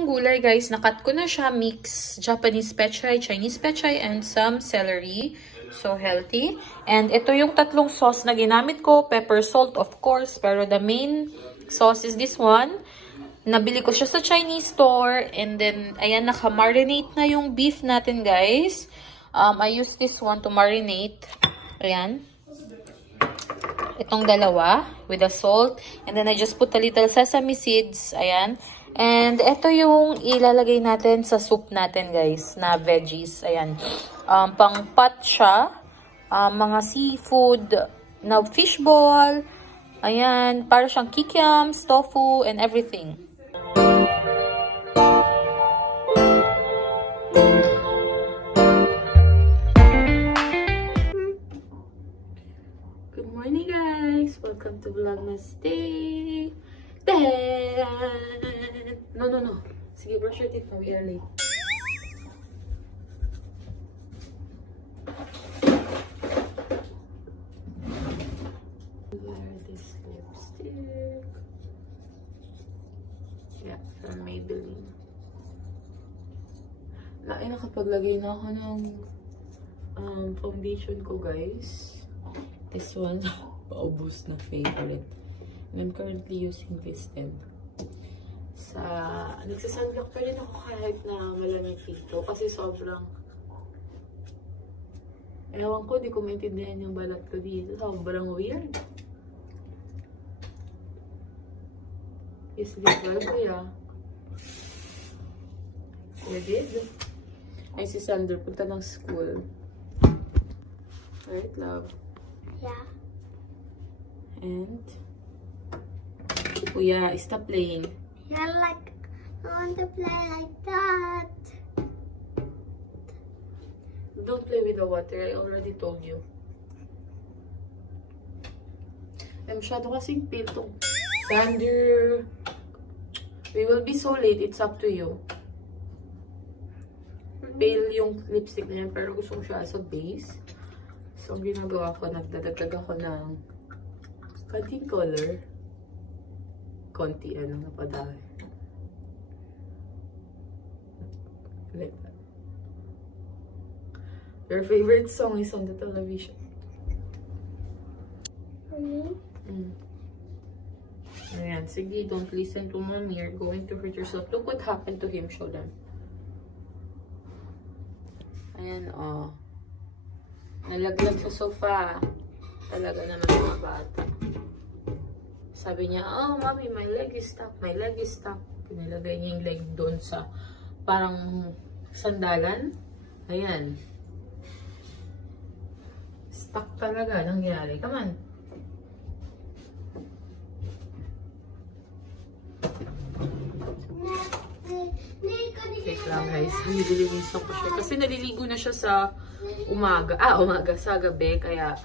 yung gulay, guys. Nakat ko na siya. Mix Japanese pechay, Chinese pechay, and some celery. So healthy. And ito yung tatlong sauce na ginamit ko. Pepper, salt, of course. Pero the main sauce is this one. Nabili ko siya sa Chinese store. And then, ayan, naka-marinate na yung beef natin, guys. I use this one to marinate. Ayan. Itong dalawa with the salt. And then I just put a little sesame seeds. Ayan. And ito yung ilalagay natin sa soup natin, guys, na veggies. Ayan. Pang pot siya. Mga seafood na fishball. Ayan. Para siyang kikiams, tofu, and everything. Good morning, guys! Welcome to vlogmas day 10! No. Sige, brush your teeth now. We are late. Wear this lipstick. Yeah, from Maybelline. Nakapaglagay na ako ng foundation ko, guys. This one, paubos na favorite. And I'm currently using this then. Nagsasunblock pa rin ako kahit na malamig dito. Kasi sobrang, ewan ko, di ko maintindihan yung balat ko dito. Sobrang weird. Yes, di ba, kuya? You did? Ay, si Sander, punta ng school. Right, love? Yeah. And Kuya, stop playing. Yeah, like I want to play like that. Don't play with the water. I already told you. Masyado kasing pale tong Sander. We will be so late. It's up to you. Pale yung lipstick na yan, pero gusto ko siya as a base. So, ang ginagawa ko, nagdadagdag ako ng konting color. Konti, napadami. Like that. Your favorite song is on the television. Ayan, sige, don't listen to mommy. You're going to hurt yourself. Look what happened to him. Show them. Ayan, oh. Nalaglag sa sofa. Talaga naman mga bata. Sabi niya, oh, mommy, my leg is stuck. My leg is stuck. Pinalagay niya yung leg doon sa parang sandalan. Ayan. Stuck talaga. Anong ginari? Come on. Wait lang, guys. Nililinis ko siya. Kasi naliligo na siya sa umaga. Sa gabi. Kaya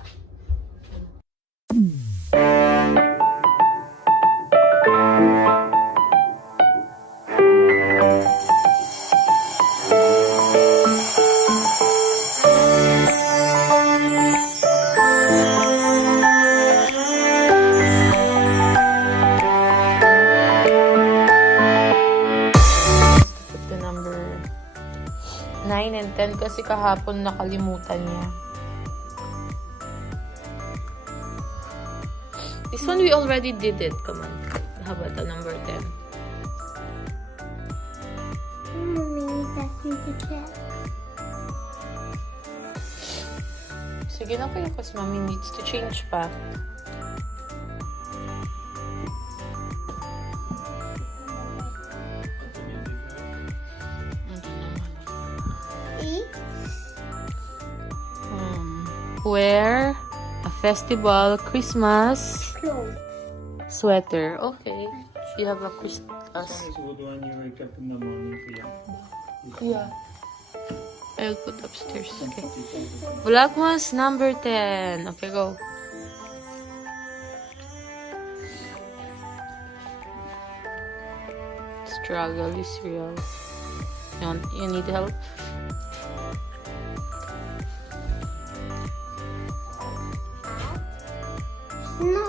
number 9 and 10 kasi kahapon nakalimutan niya. This one we already did it. Come on. How about the number 10? Mommy, that's the check. Sige na kayo kasi mommy needs to change pa. Wear a festival Christmas sweater. Okay. You have a Christmas. Yeah. I'll put upstairs. Okay. Vlogmas number 10. Okay, go. Struggle is real. You need help? No.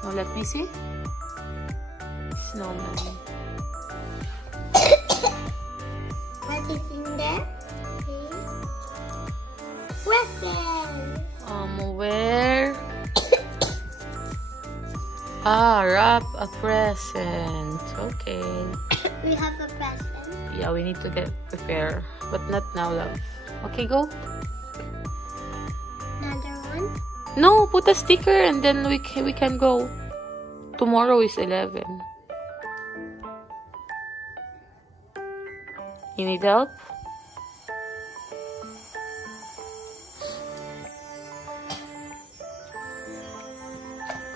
Snow, let me see. Snowman. Wrap a present. Okay. We have a present. Yeah, we need to get prepared. But not now, love. Okay, go. Another one. No, put a sticker and then we can go. Tomorrow is 11. You need help?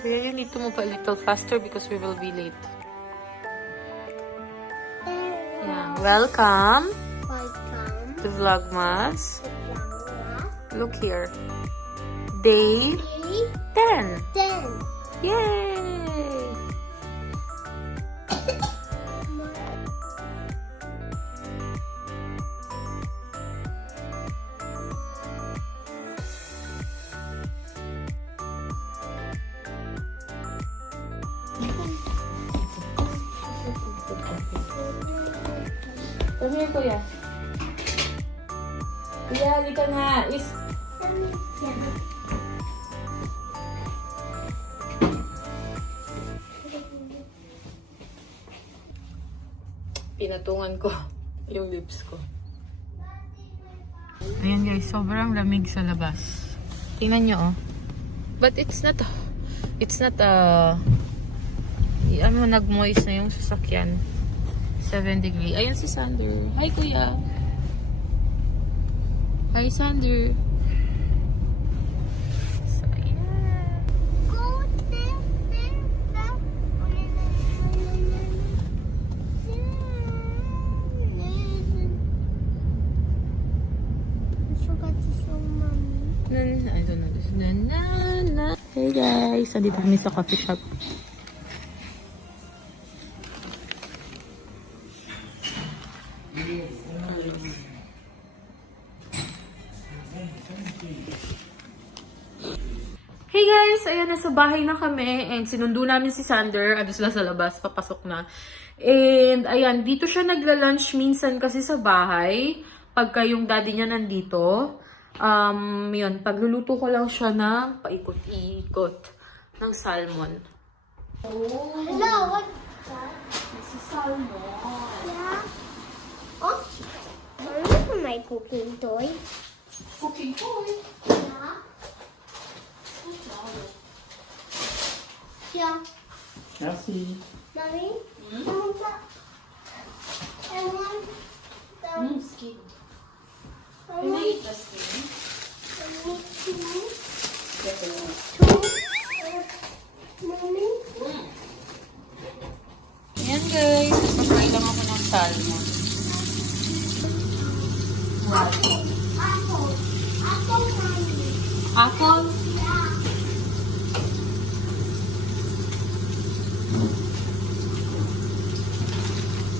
Okay, you need to move a little faster because we will be late. Yeah. Welcome Welcome. to Vlogmas. Vlogmas. Look here. Day 10. 10. Yay! Come here, Kuya. Kuya, halika na. Pinatungan ko yung lips ko. Ayan guys, sobrang lamig sa labas. Tingnan nyo oh. But it's not nag-moist na yung sasakyan. 7 degree. Ayan si Sander. Hi Kuya. Hi Sander. So, ayan. Go there. I forgot to show mommy. I don't know this. Na. Hey guys, andito kami sa coffee shop. Hey guys, ayan, nasa bahay na kami and sinundo namin si Sander. Ando sila sa labas, papasok na. And ayan, dito siya nagla-lunch minsan kasi sa bahay. Pagka yung daddy niya nandito. Yun, pagluluto ko lang siya ng paikot-ikot ng salmon. Hello, what's that? This is salmon. Yeah. Oh, look at my cooking toy. Cooking toy. Yeah. Yeah. Merci. Mommy? I want Skin. I want the skin? Mommy? Ayan guys, nagpapray lang ako ng salmon. What? Apple. Apple, mommy. Apple? Yeah.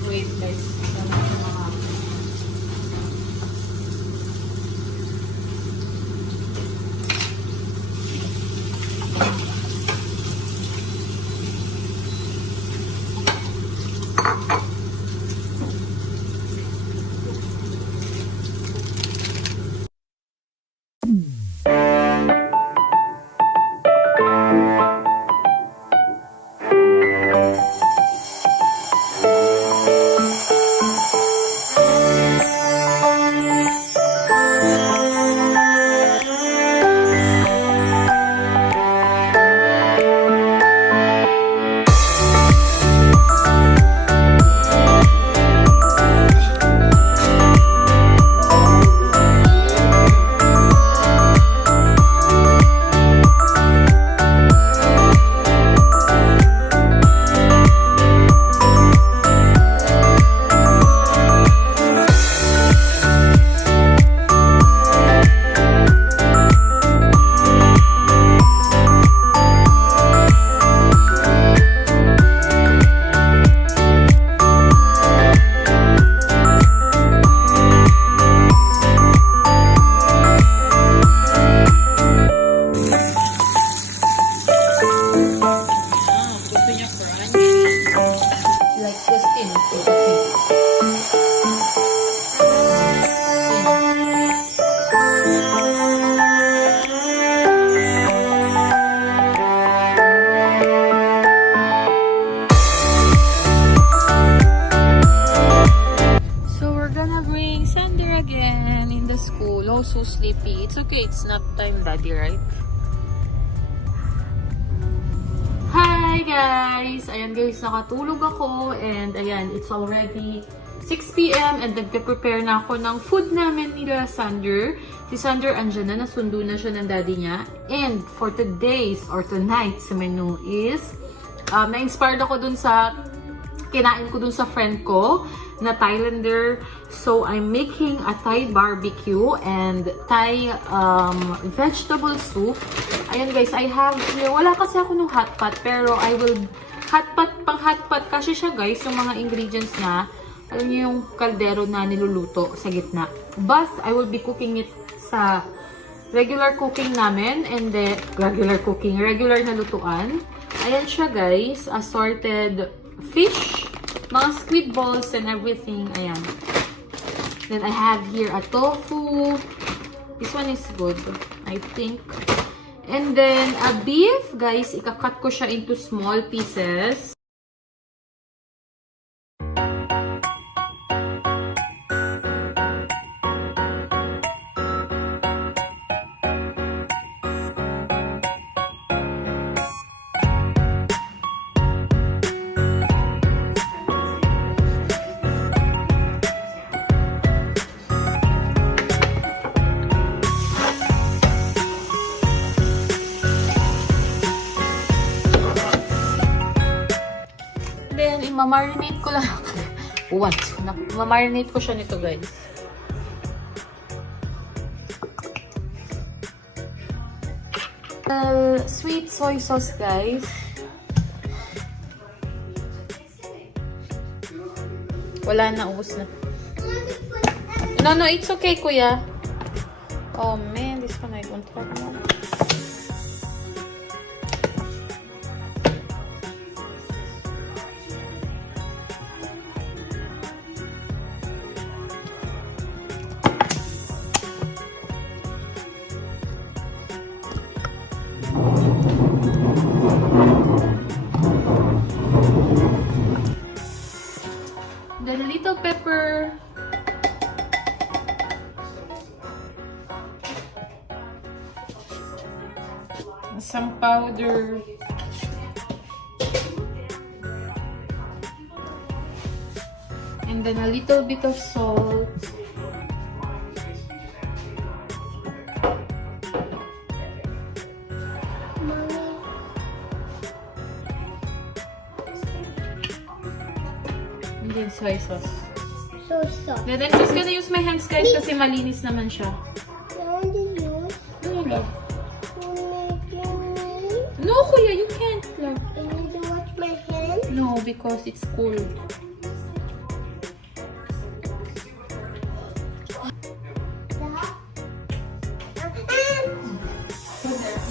Wait guys. was so sleepy. It's okay, it's nap time, Daddy, right? Hi guys! Ayan guys, nakatulog ako and ayan, it's already 6 p.m. and nagpe-prepare na ako ng food namin nila Sander. Si Sander andyan na, nasundo na siya ng daddy niya. And for today's or tonight's menu is, na-inspired ako dun sa, kinain ko dun sa friend ko na Thailander. So, I'm making a Thai barbecue and Thai vegetable soup. Ayan guys, I have here, wala kasi ako nung hot pot, pero I will pang hot pot kasi siya guys, yung mga ingredients na, alam niyo yung kaldero na niluluto sa gitna. But, I will be cooking it sa regular cooking namin and then, regular na lutuan. Ayan siya guys, assorted fish, mga squid balls and everything. Ayan. Then I have here a tofu. This one is good, I think. And then a beef, guys, ikakat ko siya into small pieces. Then, ima-marinate ko lang. What? Ma-marinate ko siya nito, guys. Sweet soy sauce, guys. Wala na, ubos na. No, it's okay, kuya. Oh, man, this one I don't have one. Then a little pepper. Some powder. And then a little bit of salt. And then soy sauce. So soft. Then I'm just gonna use my hands, guys, kasi malinis naman siya. No, love. No, kuya, you can't, love. I need to wash my hands. No, because it's cold.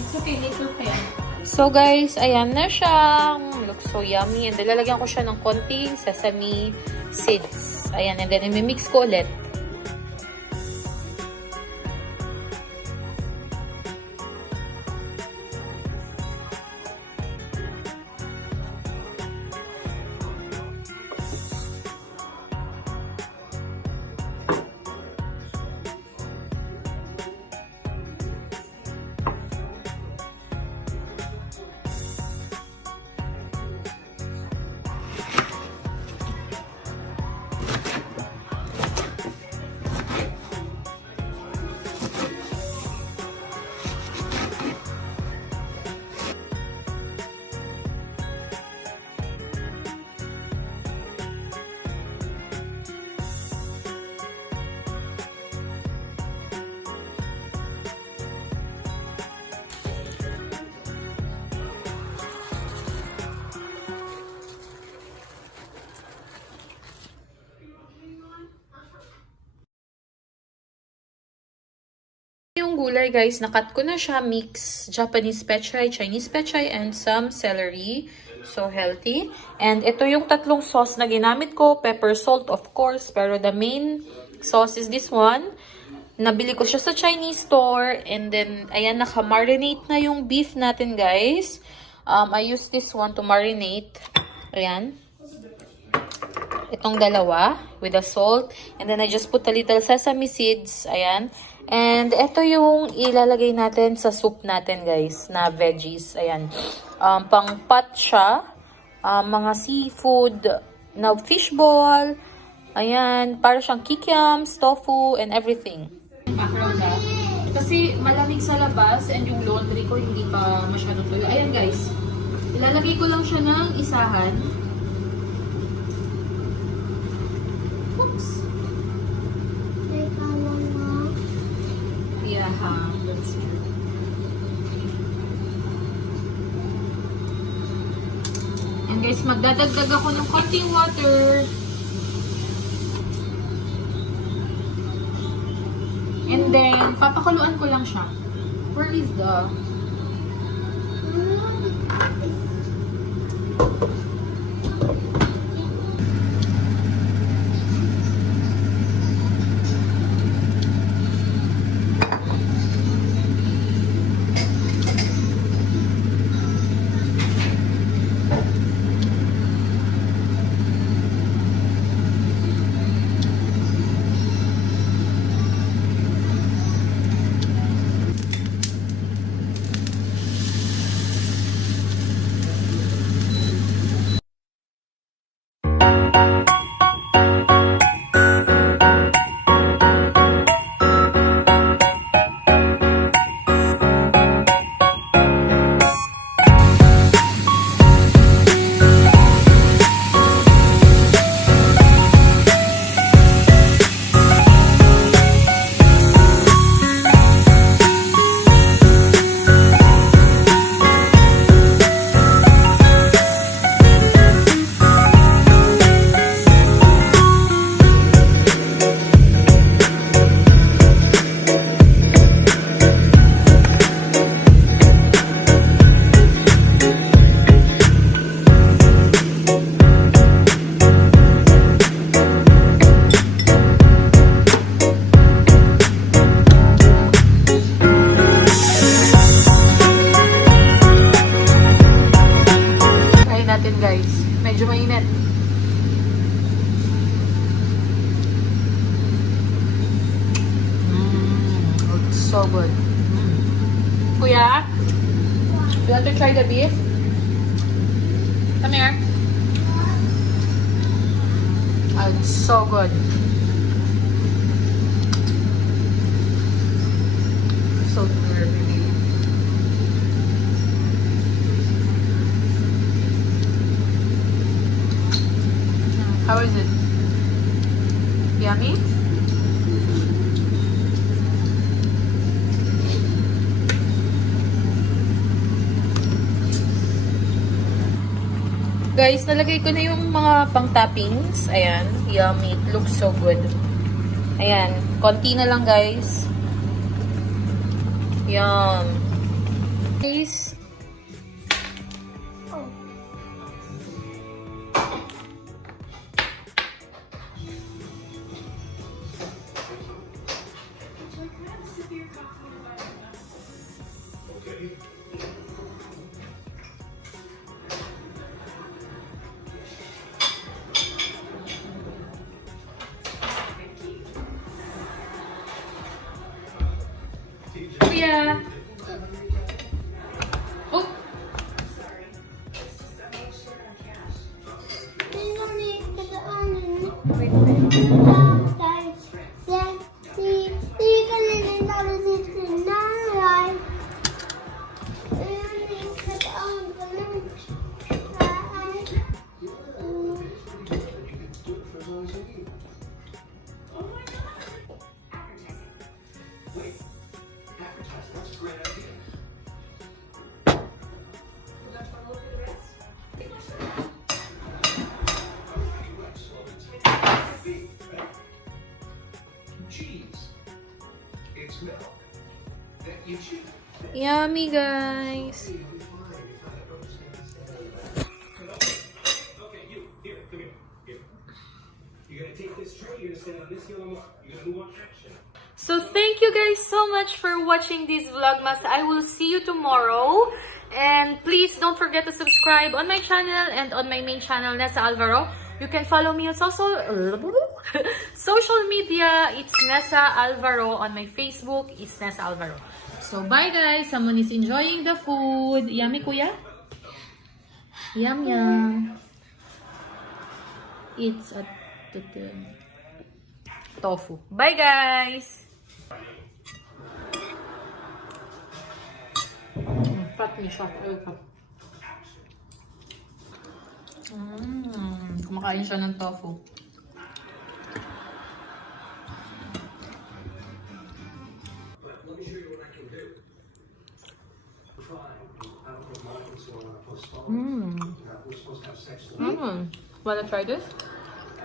It's okay, later pa. So guys, ayan na siya. Looks so yummy. And then lalagyan ko siya ng konting sesame seeds. Ayan, and then i-mix ko ulit. Yung gulay, guys, nakat ko na siya, mix Japanese pechay, Chinese pechay, and some celery. So healthy. And ito yung tatlong sauce na ginamit ko, pepper, salt, of course, pero the main sauce is this one. Nabili ko siya sa Chinese store, and then ayan, naka-marinate na yung beef natin, guys. I use this one to marinate. Ayan. Itong dalawa with the salt. And then I just put a little sesame seeds. Ayan. And ito yung ilalagay natin sa soup natin, guys, na veggies. Ayan. Pang pot siya. Mga seafood na fishball. Ayan. Para siyang kikiams, tofu, and everything. Kasi malamig sa labas and yung laundry ko hindi pa masyadong tuyo. Ayan, guys. Ilalagay ko lang siya ng isahan. Oops. Yeah, that's it. And guys, magdadagdag ako ng konting water. And then, papakuluan ko lang siya. Where is the... natin, guys. Medyo mainit. It's so good. Kuya, you want to try the beef? Come here. It's so good. So good, really. How is it? Yummy? Guys, nalagay ko na yung mga pang-toppings. Ayan. Yummy. It looks so good. Ayan. Konti na lang, guys. Yum. Guys. Kuya. Oh. Yummy, guys. Okay, you, here, come here. You're gonna take this tray, you're gonna stand on this yellow mark. You're gonna move on action. So thank you guys so much for watching this vlogmas. I will see you tomorrow. And please don't forget to subscribe on my channel and on my main channel, Nessa Alvaro, You can follow me on social media. It's Nessa Alvaro. On my Facebook, it's Nessa Alvaro. So, bye guys. Someone is enjoying the food. Yummy, kuya? Yum, yum. It's a tofu. Bye guys! Pat ni siya. Kumakain siya ng tofu. Let me show you what I can do. Try. I don't think Marcus will postpone. We're supposed to have sex tonight. Wanna try this?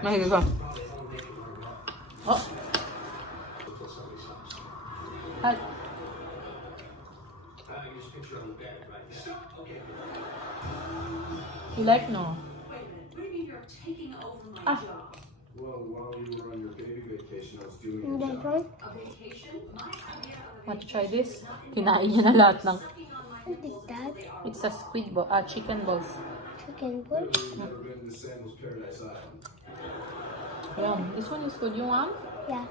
Mahilig ka. Oh. Until somebody stops. Hot. Use picture on the bed, right? Stop. Okay. You like no? Wait a minute. What do you mean you're taking over my job? Well, while you were on your baby vacation, I was doing And your that job. one? A vacation? My idea of a Want to try this? Kinain niya na lahat ng... sucking on my What is that? It's a squid ball. Chicken balls. Chicken ball? You've never been to Sandals Paradise Island. Yum. This one is good. You want? Yeah.